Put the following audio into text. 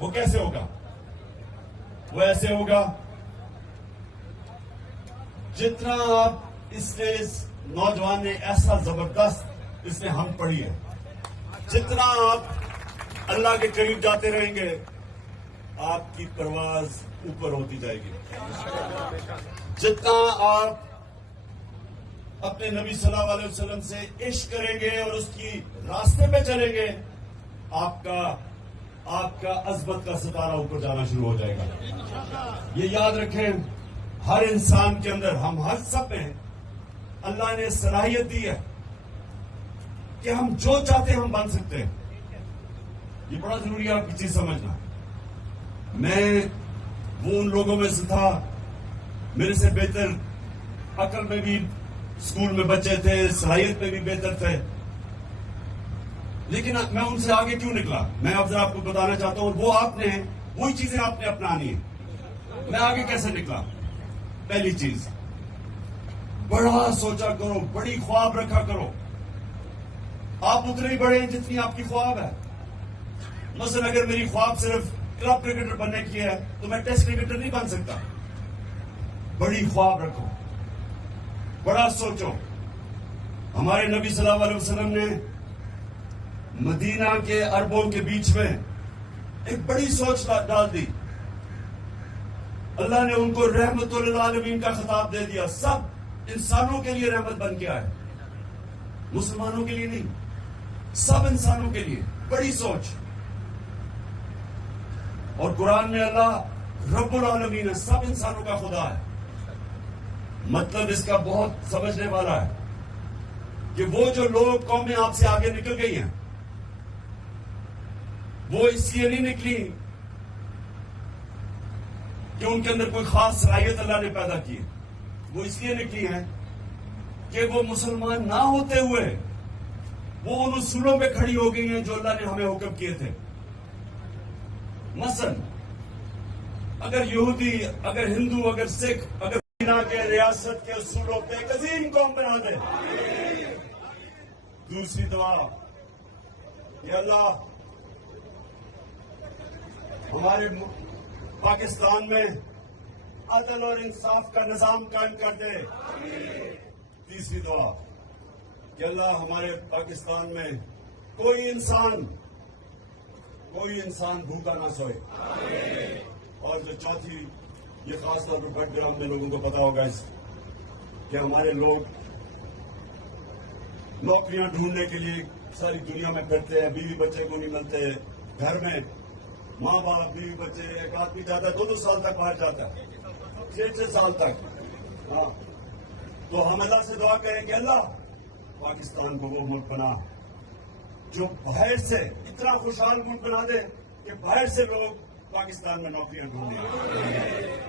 وہ کیسے ہوگا؟ وہ ایسے ہوگا جتنا آپ اس نوجوان نے ایسا زبردست اس نے ہم پڑھی ہے، جتنا آپ اللہ کے قریب جاتے رہیں گے آپ کی پرواز اوپر ہوتی جائے گی. جتنا آپ اپنے نبی صلی اللہ علیہ وسلم سے عشق کریں گے اور اس کی راستے پہ چلیں گے آپ کا عظمت کا ستارہ اوپر جانا شروع ہو جائے گا. یہ یاد رکھیں، ہر انسان کے اندر، ہم ہر سب میں اللہ نے صلاحیت دی ہے کہ ہم جو چاہتے ہیں ہم بن سکتے ہیں. یہ بڑا ضروری ہے آپ کی چیز سمجھنا. میں وہ ان لوگوں میں سے تھا، میرے سے بہتر عقل میں بھی اسکول میں بچے تھے، صلاحیت میں بھی بہتر تھے، لیکن میں ان سے آگے کیوں نکلا؟ میں اب ذرا آپ کو بتانا چاہتا ہوں. وہ آپ نے وہی چیزیں آپ نے اپنانی ہیں. میں آگے کیسے نکلا؟ پہلی چیز، بڑا سوچا کرو، بڑی خواب رکھا کرو. آپ اتنے ہی بڑے ہیں جتنی آپ کی خواب ہے. مثلا اگر میری خواب صرف کلب کرکٹر بننے کی ہے تو میں ٹیسٹ کرکٹر نہیں بن سکتا. بڑی خواب رکھو، بڑا سوچو. ہمارے نبی صلی اللہ علیہ وسلم نے مدینہ کے عربوں کے بیچ میں ایک بڑی سوچ ڈال دی. اللہ نے ان کو رحمت للعالمین کا خطاب دے دیا. سب انسانوں کے لیے رحمت بن کے آئے، مسلمانوں کے لیے نہیں، سب انسانوں کے لیے. بڑی سوچ. اور قرآن میں اللہ رب العالمین ہے، سب انسانوں کا خدا ہے. مطلب اس کا بہت سمجھنے والا ہے کہ وہ جو لوگ قومیں آپ سے آگے نکل گئی ہیں وہ اس لیے نہیں نکلی کہ ان کے اندر کوئی خاص صلاحیت اللہ نے پیدا کی ہے. وہ اس لیے نکلی ہیں کہ وہ مسلمان نہ ہوتے ہوئے وہ ان اصولوں پہ کھڑی ہو گئی ہیں جو اللہ نے ہمیں حکم کیے تھے. مثلا اگر یہودی، اگر ہندو، اگر سکھ، اگر مدینہ کے ریاست کے اصولوں پہ ایک عظیم قوم بنا دے. دوسری دعا، کہ اللہ ہمارے پاکستان میں عدل اور انصاف کا نظام قائم کر دے. تیسری دعا، کہ اللہ ہمارے پاکستان میں کوئی انسان بھوکا نہ سوئے. اور جو چوتھی، یہ خاص طور پر بٹ گراؤنڈ میں لوگوں کو پتا ہوگا کہ ہمارے لوگ نوکریاں ڈھونڈنے کے لیے ساری دنیا میں پھرتے ہیں، بیوی بچے کو نہیں ملتے. گھر میں ماں باپ، بیوی بچے، ایک آدمی جاتا ہے 2 سال تک باہر جاتا ہے، 6 سال تک. ہاں، تو ہم اللہ سے دعا کریں کہ اللہ پاکستان کو وہ ملک بنا جو باہر سے اتنا خوشحال ملک بنا دے کہ باہر سے لوگ پاکستان میں نوکریاں ڈھونڈیں.